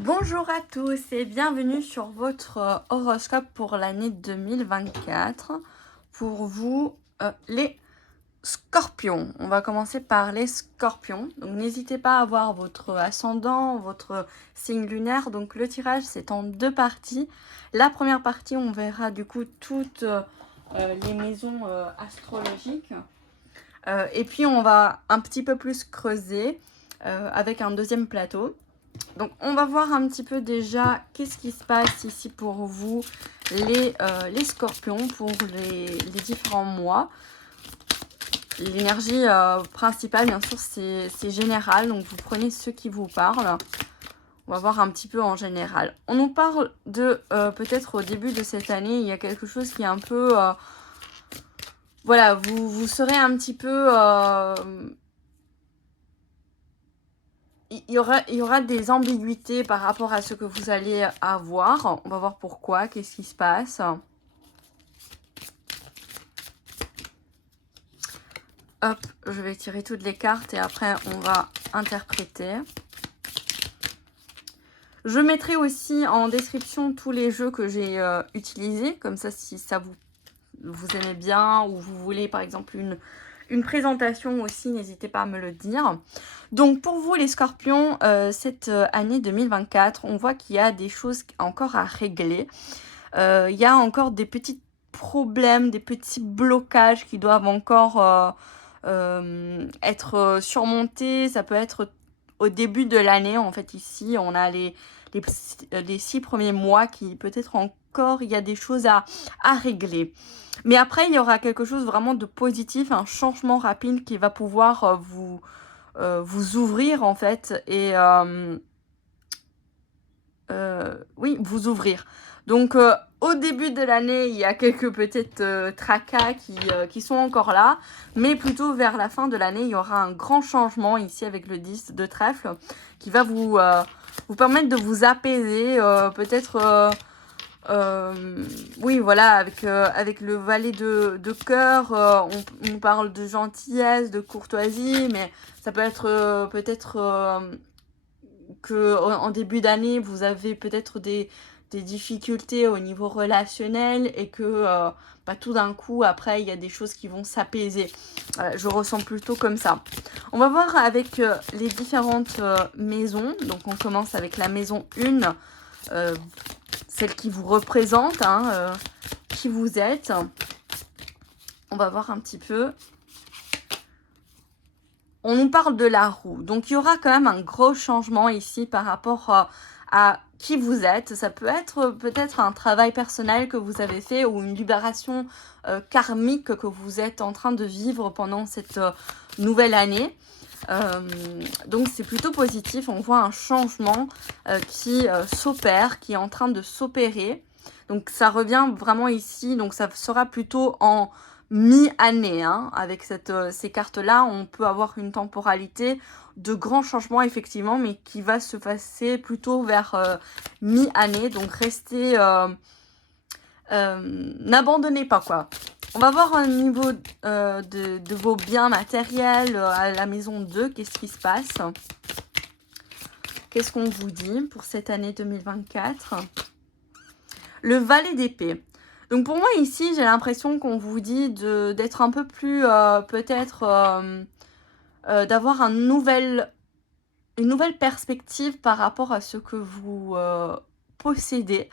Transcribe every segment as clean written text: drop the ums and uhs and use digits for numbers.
Bonjour à tous et bienvenue sur votre horoscope pour l'année 2024. Pour vous, les scorpions. On va commencer par les scorpions. Donc n'hésitez pas à voir votre ascendant, votre signe lunaire. Donc le tirage, c'est en deux parties. La première partie, on verra du coup toutes les maisons astrologiques. Et puis on va un petit peu plus creuser avec un deuxième plateau. Donc on va voir un petit peu déjà qu'est-ce qui se passe ici pour vous, les scorpions, pour les différents mois. L'énergie principale, bien sûr, c'est général, donc vous prenez ce qui vous parle. On va voir un petit peu en général. On nous parle de, peut-être au début de cette année, il y a quelque chose qui est un peu... voilà, vous serez un petit peu... il y aura des ambiguïtés par rapport à ce que vous allez avoir. On va voir pourquoi, qu'est-ce qui se passe. Hop, je vais tirer toutes les cartes et après on va interpréter. Je mettrai aussi en description tous les jeux que j'ai utilisés. Comme ça, si ça vous aimez bien ou vous voulez par exemple une présentation aussi, n'hésitez pas à me le dire. Donc pour vous les scorpions, cette année 2024, on voit qu'il y a des choses encore à régler. Il y a encore des petits problèmes, des petits blocages qui doivent encore être surmontés. Ça peut être au début de l'année, en fait ici, on a les 6 premiers mois qui peut-être encore, il y a des choses à régler. Mais après, il y aura quelque chose vraiment de positif, un changement rapide qui va pouvoir vous ouvrir en fait et oui, vous ouvrir. Donc au début de l'année, il y a quelques peut-être tracas qui sont encore là, mais plutôt vers la fin de l'année, il y aura un grand changement ici avec le 10 de trèfle qui va vous permettre de vous apaiser, peut-être... oui, voilà, avec le valet de cœur, on parle de gentillesse, de courtoisie, mais ça peut être peut-être que en début d'année, vous avez peut-être des difficultés au niveau relationnel et que tout d'un coup, après, il y a des choses qui vont s'apaiser. Je ressens plutôt comme ça. On va voir avec les différentes maisons. Donc, on commence avec la maison 1, celle qui vous représente, hein, qui vous êtes. On va voir un petit peu. On nous parle de la roue. Donc, il y aura quand même un gros changement ici par rapport à qui vous êtes. Ça peut être peut-être un travail personnel que vous avez fait ou une libération karmique que vous êtes en train de vivre pendant cette nouvelle année. Donc, c'est plutôt positif. On voit un changement qui s'opère, qui est en train de s'opérer. Donc, ça revient vraiment ici. Donc, ça sera plutôt en mi-année, hein. Avec ces cartes-là, on peut avoir une temporalité de grands changements, effectivement, mais qui va se passer plutôt vers mi-année. Donc, restez... n'abandonnez pas, quoi. On va voir au niveau de vos biens matériels à la maison 2. Qu'est-ce qui se passe? Qu'est-ce qu'on vous dit pour cette année 2024? Le valet d'épée. Donc pour moi ici, j'ai l'impression qu'on vous dit d'être un peu plus peut-être d'avoir une nouvelle perspective par rapport à ce que vous possédez,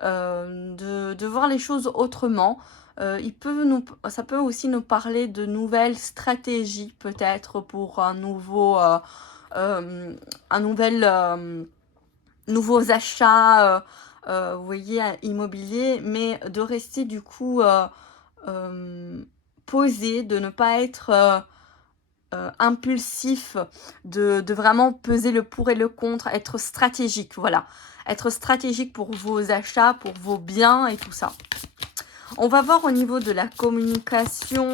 de voir les choses autrement. Ça peut aussi nous parler de nouvelles stratégies peut-être pour un nouveaux achats, vous voyez, immobilier, mais de rester du coup posé, de ne pas être impulsif, de vraiment peser le pour et le contre, être stratégique, voilà. Être stratégique pour vos achats, pour vos biens et tout ça. On va voir au niveau de la communication,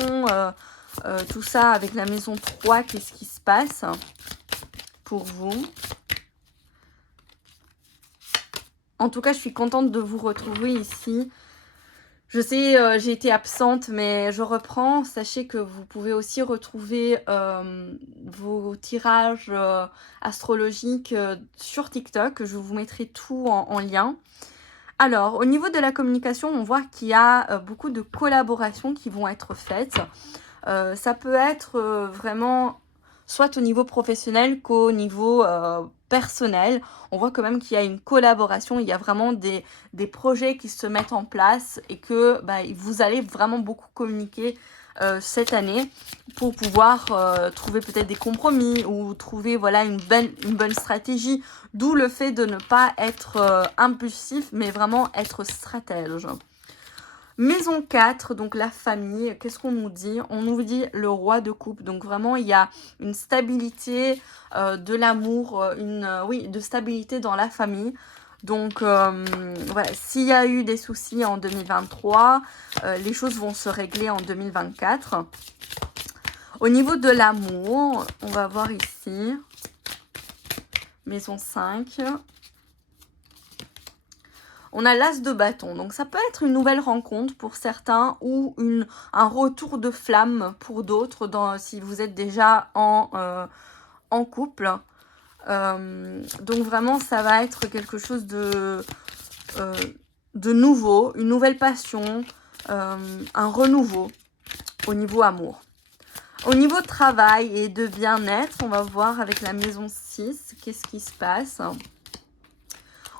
tout ça avec la maison 3, qu'est-ce qui se passe pour vous. En tout cas, je suis contente de vous retrouver ici. Je sais, j'ai été absente, mais je reprends. Sachez que vous pouvez aussi retrouver vos tirages astrologiques sur TikTok. Je vous mettrai tout en lien. Alors, au niveau de la communication, on voit qu'il y a beaucoup de collaborations qui vont être faites. Ça peut être vraiment soit au niveau professionnel qu'au niveau personnel. On voit quand même qu'il y a une collaboration, il y a vraiment des projets qui se mettent en place et que vous allez vraiment beaucoup communiquer cette année pour pouvoir trouver peut-être des compromis ou trouver voilà une bonne stratégie. D'où le fait de ne pas être impulsif, mais vraiment être stratège. Maison 4, donc la famille, qu'est-ce qu'on nous dit? On nous dit le roi de coupe, donc vraiment il y a une stabilité de l'amour, oui, de stabilité dans la famille. Donc voilà, s'il y a eu des soucis en 2023, les choses vont se régler en 2024. Au niveau de l'amour, on va voir ici, maison 5. On a l'as de bâton, donc ça peut être une nouvelle rencontre pour certains ou un retour de flamme pour d'autres si vous êtes déjà en couple. Donc vraiment, ça va être quelque chose de nouveau, une nouvelle passion, un renouveau au niveau amour. Au niveau travail et de bien-être, on va voir avec la maison 6, qu'est-ce qui se passe.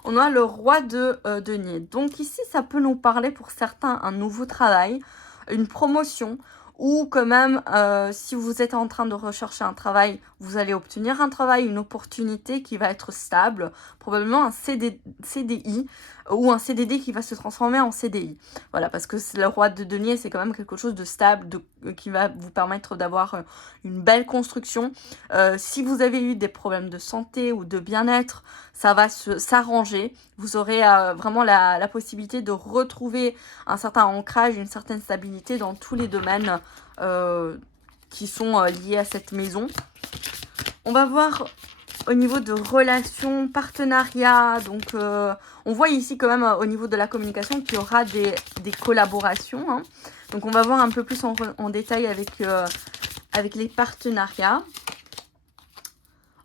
On a le roi de denier. Donc ici, ça peut nous parler pour certains un nouveau travail, une promotion, ou quand même, si vous êtes en train de rechercher un travail, vous allez obtenir un travail, une opportunité qui va être stable, probablement un CDI ou un CDD qui va se transformer en CDI. Voilà, parce que le roi de denier, c'est quand même quelque chose de stable, qui va vous permettre d'avoir une belle construction. Si vous avez eu des problèmes de santé ou de bien-être, ça va s'arranger. Vous aurez vraiment la possibilité de retrouver un certain ancrage, une certaine stabilité dans tous les domaines qui sont liés à cette maison. On va voir au niveau de relations, partenariats. Donc, on voit ici quand même au niveau de la communication qu'il y aura des collaborations. Hein. Donc, on va voir un peu plus en détail avec les partenariats.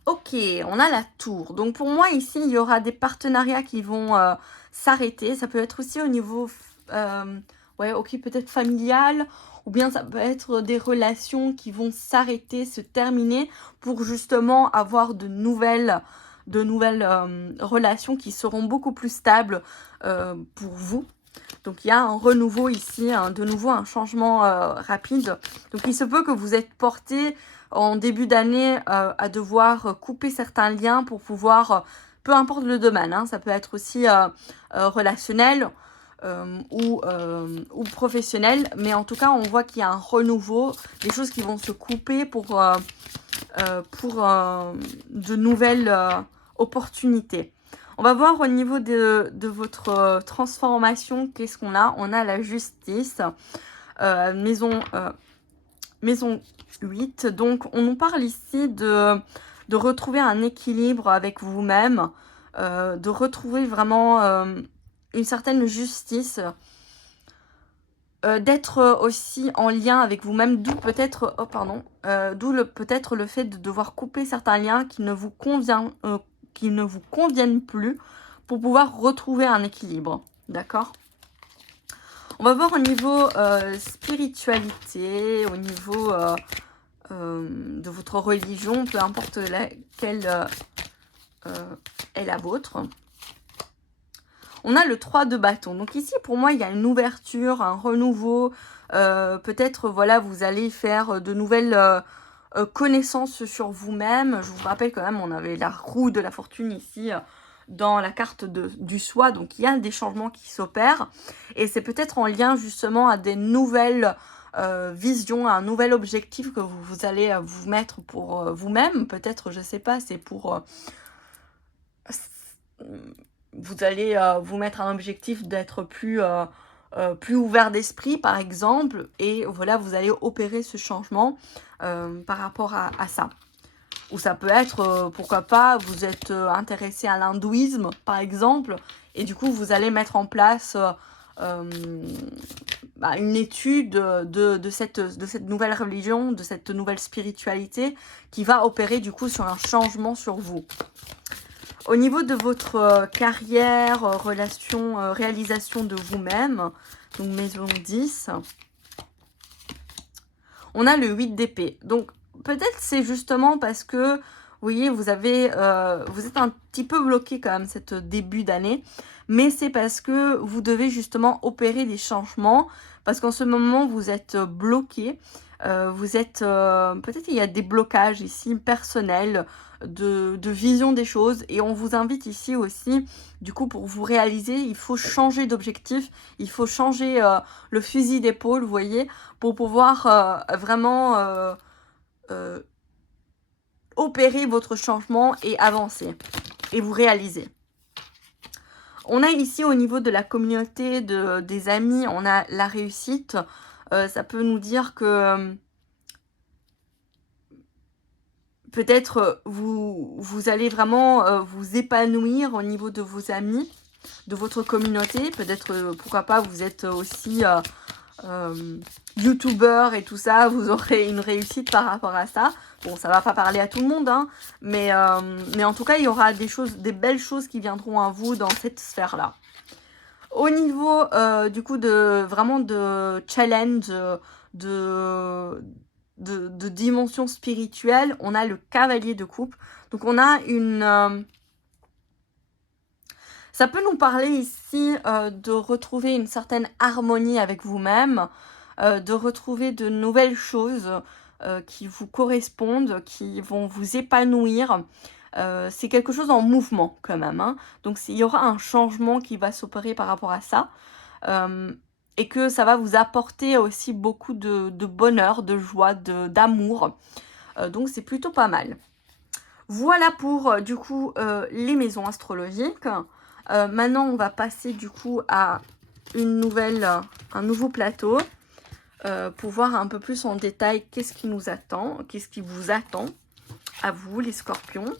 Ok, on a la tour. Donc pour moi ici, il y aura des partenariats qui vont s'arrêter. Ça peut être aussi au niveau, ouais, ok, peut-être familial. Ou bien ça peut être des relations qui vont s'arrêter, se terminer pour justement avoir de nouvelles relations qui seront beaucoup plus stables pour vous. Donc il y a un renouveau ici, de nouveau un changement rapide. Donc il se peut que vous êtes porté en début d'année à devoir couper certains liens pour pouvoir, peu importe le domaine, hein, ça peut être aussi relationnel ou professionnel. Mais en tout cas, on voit qu'il y a un renouveau, des choses qui vont se couper pour de nouvelles opportunités. On va voir au niveau de votre transformation, qu'est-ce qu'on a? On a la justice, maison 8. Donc, on nous parle ici de retrouver un équilibre avec vous-même, de retrouver vraiment une certaine justice, d'être aussi en lien avec vous-même, d'où peut-être, peut-être le fait de devoir couper certains liens qui ne vous conviennent plus pour pouvoir retrouver un équilibre. D'accord? On va voir au niveau spiritualité, au niveau de votre religion, peu importe laquelle est la vôtre. On a le 3 de bâton. Donc ici, pour moi, il y a une ouverture, un renouveau. Peut-être, voilà, vous allez faire de nouvelles connaissances sur vous-même. Je vous rappelle quand même, on avait la roue de la fortune ici dans la carte du soi. Donc, il y a des changements qui s'opèrent. Et c'est peut-être en lien justement à des nouvelles visions, à un nouvel objectif que vous allez vous mettre pour vous-même. Peut-être, je sais pas, c'est pour... vous allez vous mettre un objectif d'être plus ouvert d'esprit, par exemple. Et voilà, vous allez opérer ce changement par rapport à ça. Ou ça peut être, pourquoi pas, vous êtes intéressé à l'hindouisme, par exemple, et du coup, vous allez mettre en place une étude de cette nouvelle religion, de cette nouvelle spiritualité qui va opérer du coup sur un changement sur vous. Au niveau de votre carrière, relation, réalisation de vous-même, donc maison 10, on a le 8 d'épée. Donc peut-être c'est justement parce que, vous voyez, vous êtes un petit peu bloqué quand même cette début d'année, mais c'est parce que vous devez justement opérer des changements, parce qu'en ce moment vous êtes bloqué, peut-être il y a des blocages ici personnels, de vision des choses, et on vous invite ici aussi, du coup pour vous réaliser, il faut changer d'objectif, il faut changer le fusil d'épaule, vous voyez, pour pouvoir vraiment opérer votre changement et avancer et vous réaliser. On a ici au niveau de la communauté, des amis, on a la réussite. Ça peut nous dire que peut-être vous allez vraiment vous épanouir au niveau de vos amis, de votre communauté. Peut-être, pourquoi pas, vous êtes aussi youtubeur et tout ça, vous aurez une réussite par rapport à ça. Bon, ça va pas parler à tout le monde, hein, mais en tout cas, il y aura des belles choses qui viendront à vous dans cette sphère-là. Au niveau du coup de challenge, de dimension spirituelle, on a le cavalier de coupe. Donc on a ça peut nous parler ici de retrouver une certaine harmonie avec vous-même, de retrouver de nouvelles choses qui vous correspondent, qui vont vous épanouir. C'est quelque chose en mouvement quand même, hein. Donc il y aura un changement qui va s'opérer par rapport à ça. Et que ça va vous apporter aussi beaucoup de bonheur, de joie, d'amour. Donc c'est plutôt pas mal. Voilà pour du coup les maisons astrologiques. Maintenant on va passer du coup à un nouveau plateau pour voir un peu plus en détail qu'est-ce qui nous attend, qu'est-ce qui vous attend à vous les scorpions.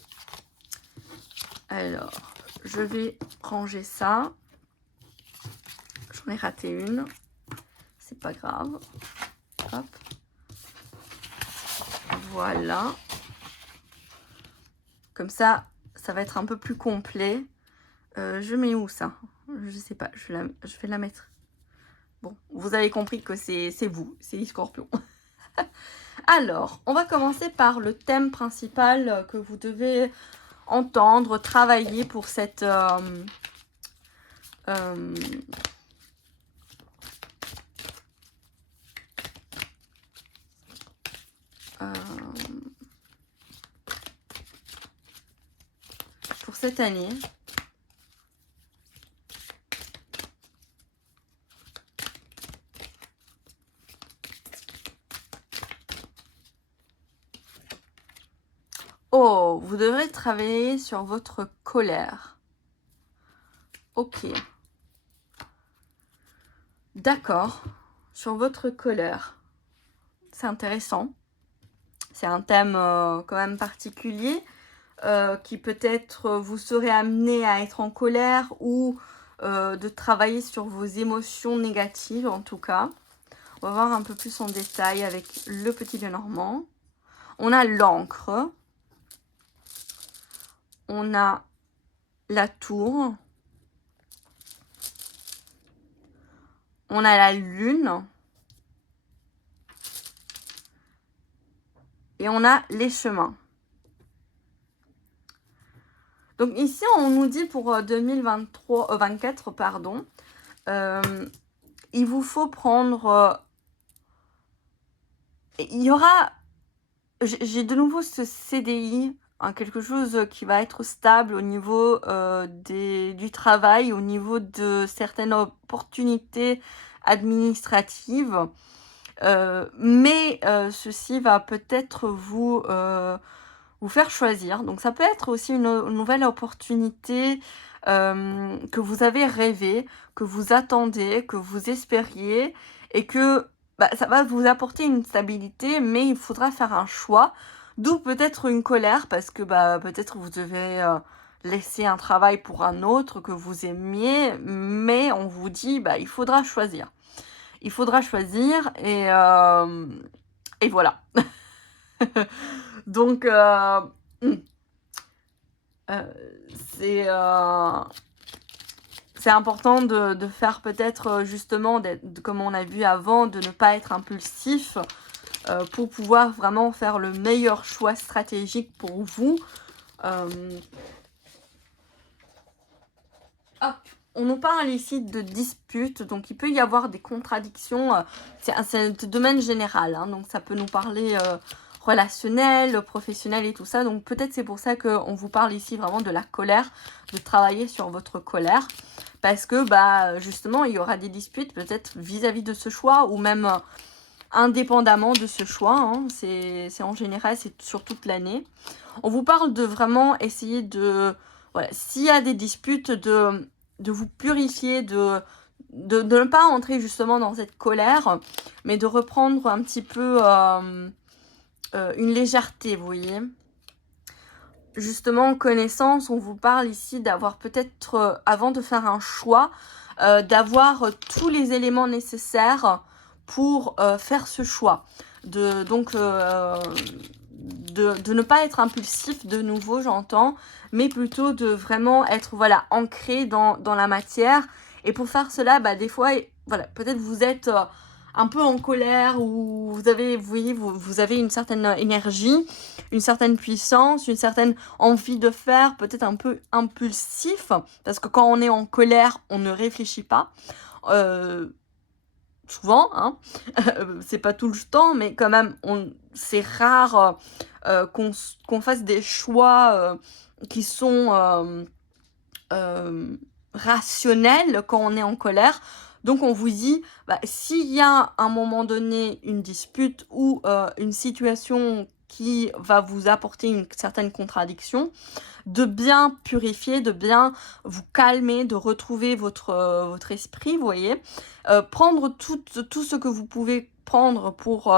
Alors, je vais ranger ça. J'en ai raté une. C'est pas grave. Hop. Voilà. Comme ça, ça va être un peu plus complet. Je mets où ça? Je sais pas. Je vais la mettre. Bon, vous avez compris que c'est vous, c'est les scorpions. Alors, on va commencer par le thème principal que vous devez entendre, travailler pour cette... pour cette année. Oh, vous devrez travailler sur votre colère. Ok. D'accord. Sur votre colère. C'est intéressant. C'est un thème quand même particulier qui peut-être vous serez amené à être en colère ou de travailler sur vos émotions négatives en tout cas. On va voir un peu plus en détail avec le petit Lenormand. On a l'encre. On a la tour. On a la lune. Et on a les chemins. Donc ici, on nous dit pour 24, pardon, il vous faut prendre... il y aura... J'ai de nouveau ce CDI, hein, quelque chose qui va être stable au niveau du travail, au niveau de certaines opportunités administratives. Mais ceci va peut-être vous faire choisir. Donc ça peut être aussi une nouvelle opportunité que vous avez rêvé, que vous attendez, que vous espériez, et que ça va vous apporter une stabilité, mais il faudra faire un choix. D'où peut-être une colère, parce que peut-être vous devez laisser un travail pour un autre que vous aimiez, mais on vous dit, bah, il faudra choisir. Il faudra choisir et voilà. Donc, mmh, heu, c'est, heu c'est important de faire peut-être justement, comme on a vu avant, de ne pas être impulsif pour pouvoir vraiment faire le meilleur choix stratégique pour vous. Euh, hop. On nous parle ici de disputes, donc il peut y avoir des contradictions. C'est un domaine général, hein, donc ça peut nous parler relationnel, professionnel et tout ça. Donc peut-être c'est pour ça qu'on vous parle ici vraiment de la colère, de travailler sur votre colère. Parce que bah justement, il y aura des disputes peut-être vis-à-vis de ce choix ou même indépendamment de ce choix. Hein. C'est en général, c'est sur toute l'année. On vous parle de vraiment essayer de... Voilà, s'il y a des disputes, de vous purifier, de ne pas entrer justement dans cette colère, mais de reprendre un petit peu une légèreté, vous voyez. Justement, en connaissance, on vous parle ici d'avoir peut-être, avant de faire un choix, d'avoir tous les éléments nécessaires pour faire ce choix. Donc, de ne pas être impulsif de nouveau, j'entends, mais plutôt de vraiment être voilà, ancré dans la matière. Et pour faire cela, bah, des fois, voilà, peut-être vous êtes un peu en colère ou vous avez, vous voyez, vous avez une certaine énergie, une certaine puissance, une certaine envie de faire, peut-être un peu impulsif, parce que quand on est en colère, on ne réfléchit pas. Souvent, hein, c'est pas tout le temps, mais quand même, c'est rare qu'on fasse des choix qui sont rationnels quand on est en colère. Donc on vous dit, bah, s'il y a à un moment donné une dispute ou une situation qui va vous apporter une certaine contradiction, de bien purifier, de bien vous calmer, de retrouver votre esprit, vous voyez. Prendre tout ce que vous pouvez prendre pour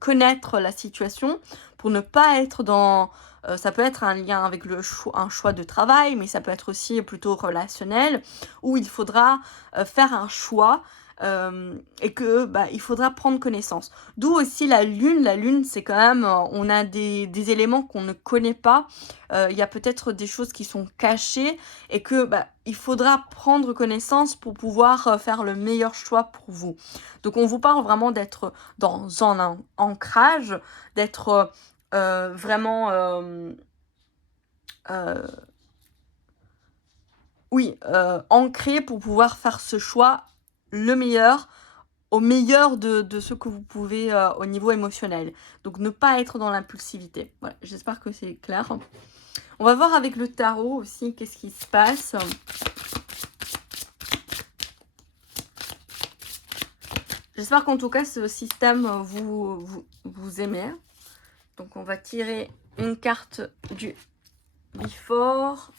connaître la situation, pour ne pas être dans... ça peut être un lien avec un choix de travail, mais ça peut être aussi plutôt relationnel, où il faudra faire un choix et que bah, il faudra prendre connaissance. D'où aussi la lune. La lune, c'est quand même, on a des éléments qu'on ne connaît pas. Il y a peut-être des choses qui sont cachées et que bah, il faudra prendre connaissance pour pouvoir faire le meilleur choix pour vous. Donc on vous parle vraiment d'être dans un ancrage, d'être vraiment oui, ancré pour pouvoir faire ce choix le meilleur, au meilleur de ce que vous pouvez au niveau émotionnel. Donc ne pas être dans l'impulsivité. Voilà, j'espère que c'est clair. On va voir avec le tarot aussi qu'est-ce qui se passe. J'espère qu'en tout cas ce système vous aimez. Donc on va tirer une carte du Before,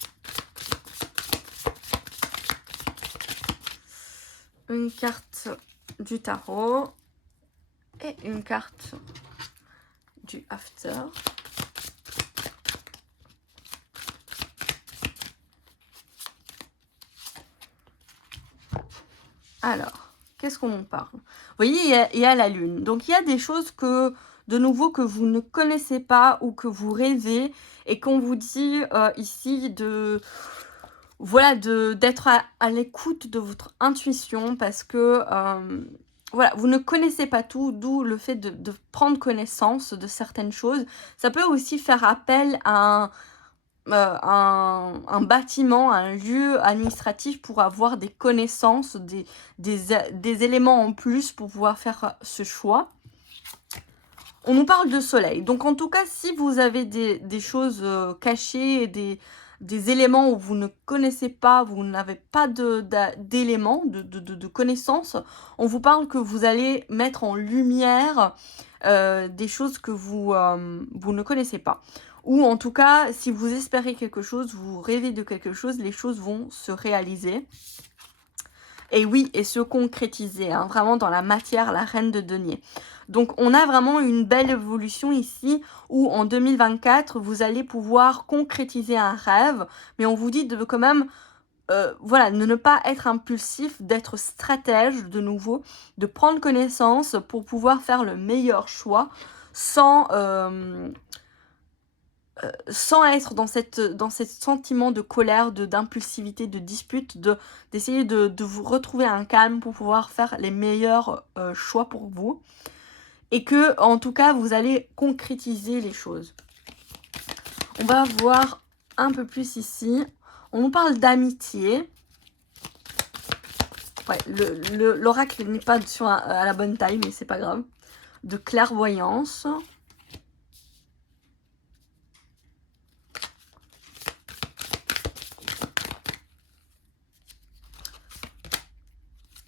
une carte du tarot et une carte du After. Alors, qu'est-ce qu'on en parle? Vous voyez, il y a la lune. Donc, il y a des choses de nouveau, que vous ne connaissez pas ou que vous rêvez et qu'on vous dit ici voilà, d'être à l'écoute de votre intuition parce que voilà, vous ne connaissez pas tout, d'où le fait de prendre connaissance de certaines choses. Ça peut aussi faire appel à un bâtiment, un lieu administratif pour avoir des connaissances, des éléments en plus pour pouvoir faire ce choix. On nous parle de soleil. Donc en tout cas, si vous avez des choses cachées, des éléments où vous ne connaissez pas, vous n'avez pas d'éléments, de connaissances, on vous parle que vous allez mettre en lumière des choses que vous ne connaissez pas. Ou en tout cas, si vous espérez quelque chose, vous rêvez de quelque chose, les choses vont se réaliser. Et oui, et se concrétiser, hein, vraiment dans la matière, la reine de denier. Donc on a vraiment une belle évolution ici où en 2024, vous allez pouvoir concrétiser un rêve, mais on vous dit de quand même, voilà, de ne pas être impulsif, d'être stratège de nouveau, de prendre connaissance pour pouvoir faire le meilleur choix sans, sans être dans cette sentiment de colère, d'impulsivité, de dispute, d'essayer de vous retrouver un calme pour pouvoir faire les meilleurs choix pour vous. Et que, en tout cas, vous allez concrétiser les choses. On va voir un peu plus ici. On nous parle d'amitié. Ouais, l'oracle n'est pas à la bonne taille, mais c'est pas grave. De clairvoyance.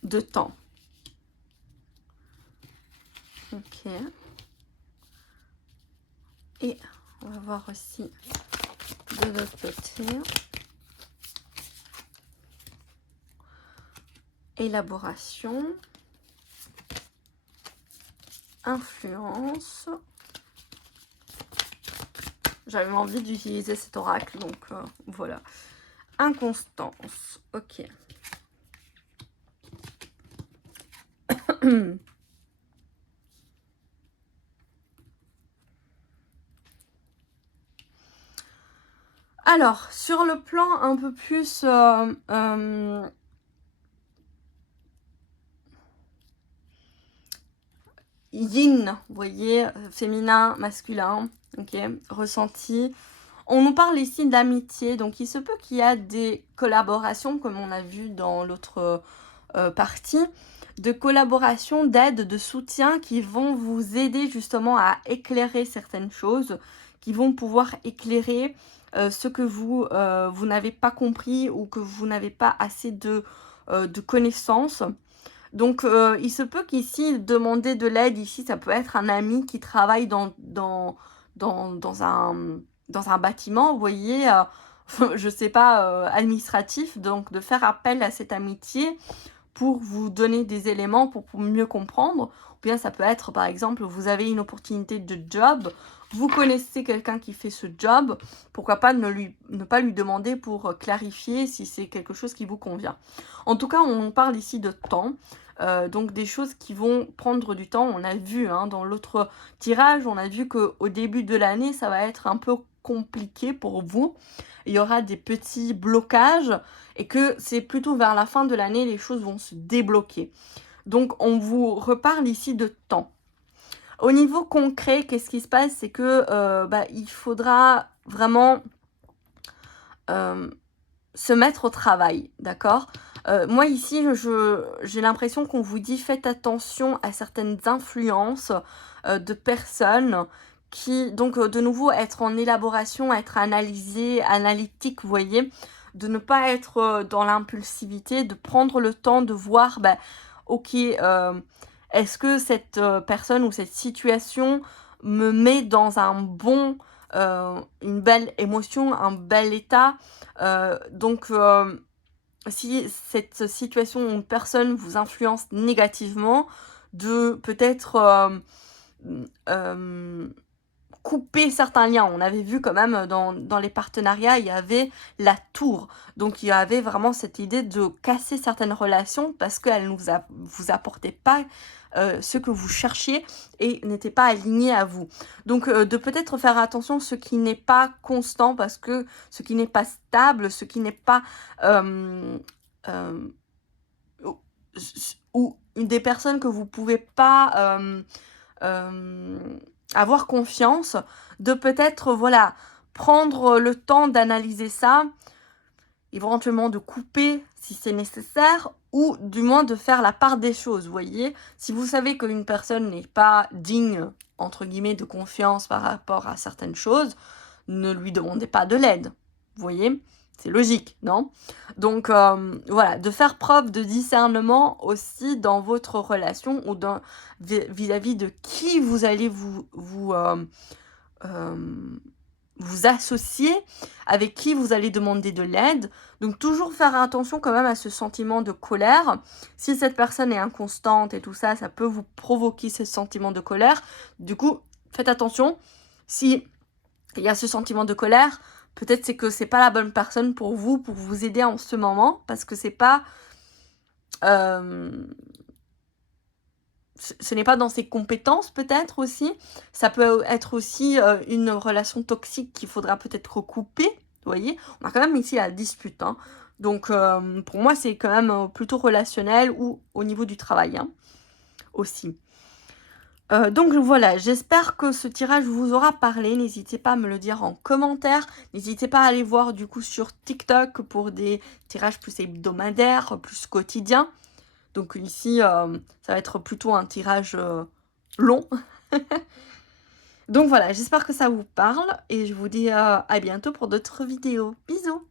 De temps. Ok. Et on va voir aussi de l'autre côté. Élaboration. Influence. J'avais envie d'utiliser cet oracle, donc voilà. Inconstance. Ok. Alors, sur le plan un peu plus yin, vous voyez, féminin, masculin, ok, ressenti. On nous parle ici d'amitié, donc il se peut qu'il y a des collaborations, comme on a vu dans l'autre partie, de collaboration, d'aide, de soutien qui vont vous aider justement à éclairer certaines choses, qui vont pouvoir éclairer ce que vous n'avez pas compris ou que vous n'avez pas assez de connaissances. Donc, il se peut qu'ici, demander de l'aide, ici, ça peut être un ami qui travaille dans un bâtiment, vous voyez, je sais pas, administratif, donc de faire appel à cette amitié pour vous donner des éléments pour mieux comprendre. Ou bien ça peut être, par exemple, vous avez une opportunité de job, vous connaissez quelqu'un qui fait ce job, pourquoi pas ne pas lui demander pour clarifier si c'est quelque chose qui vous convient. En tout cas, on parle ici de temps. Donc des choses qui vont prendre du temps. On a vu dans l'autre tirage, on a vu qu'au début de l'année, ça va être un peu compliqué pour vous. Il y aura des petits blocages et que c'est plutôt vers la fin de l'année, les choses vont se débloquer. Donc on vous reparle ici de temps. Au niveau concret, qu'est-ce qui se passe? C'est que il faudra vraiment se mettre au travail, d'accord? Moi ici, j'ai l'impression qu'on vous dit faites attention à certaines influences de personnes qui, donc de nouveau, être en élaboration, être analysé, analytique, vous voyez, de ne pas être dans l'impulsivité, de prendre le temps de voir, ok, est-ce que cette personne ou cette situation me met dans un bon, une belle émotion, un bel état, donc si cette situation ou une personne vous influence négativement, de peut-être couper certains liens. On avait vu quand même dans les partenariats, il y avait la tour. Donc il y avait vraiment cette idée de casser certaines relations parce qu'elles ne vous apportaient pas ce que vous cherchiez et n'étaient pas alignés à vous. Donc de peut-être faire attention à ce qui n'est pas constant parce que ce qui n'est pas stable, ce qui n'est pas... ou des personnes que vous pouvez pas avoir confiance, de peut-être voilà prendre le temps d'analyser ça, éventuellement de couper si c'est nécessaire, ou du moins de faire la part des choses, vous voyez. Si vous savez qu'une personne n'est pas digne, entre guillemets, de confiance par rapport à certaines choses, ne lui demandez pas de l'aide, vous voyez. C'est logique, non? Donc voilà, de faire preuve de discernement aussi dans votre relation ou vis-à-vis de qui vous allez vous vous associer, avec qui vous allez demander de l'aide. Donc toujours faire attention quand même à ce sentiment de colère. Si cette personne est inconstante et tout ça, ça peut vous provoquer ce sentiment de colère. Du coup, faites attention. Si il y a ce sentiment de colère, peut-être c'est que c'est pas la bonne personne pour vous aider en ce moment, parce que c'est pas... ce n'est pas dans ses compétences peut-être aussi. Ça peut être aussi une relation toxique qu'il faudra peut-être couper. Vous voyez, on a quand même ici la dispute. Hein. Donc pour moi, c'est quand même plutôt relationnel ou au niveau du travail hein, aussi. Donc voilà, j'espère que ce tirage vous aura parlé. N'hésitez pas à me le dire en commentaire. N'hésitez pas à aller voir du coup sur TikTok pour des tirages plus hebdomadaires, plus quotidiens. Donc ici, ça va être plutôt un tirage long. Donc voilà, j'espère que ça vous parle et je vous dis à bientôt pour d'autres vidéos. Bisous!